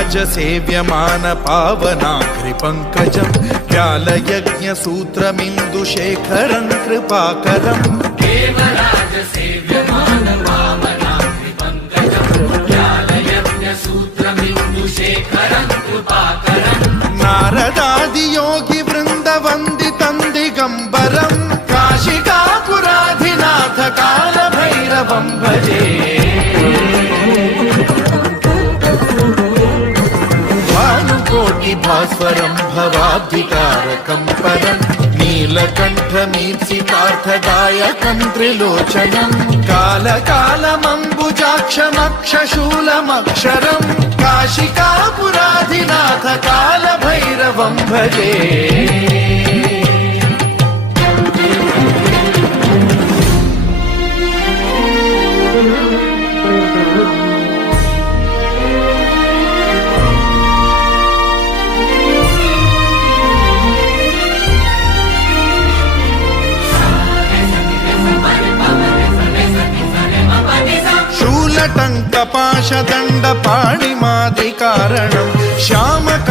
देवराज सेव्यमान पावनाग्रिपङ्कजं व्यालयज्ञसूत्रमिन्दुशेखरं कृपाकरं देवराज सेव्यमान पावनाग्रिपङ्कजं व्यालयज्ञसूत्रमिन्दुशेखरं कृपाकरं नारदादियोगि वृन्दवन्दितं दिगम्बरं काशिकापुराधिनाथ कालभैरवं भजे भास्वरं भवाब्धिकारकं परं नीलकण्ठमीप्सितार्थदायकं त्रिलोचनं कालकालमम्बुजाक्षमक्षशूलमक्षरं काशिकापुराधिनाथ कालभैरवं भजे शूलटङ्कपाशदण्डपाणिमादिकारणं श्यामकायमादिदेवम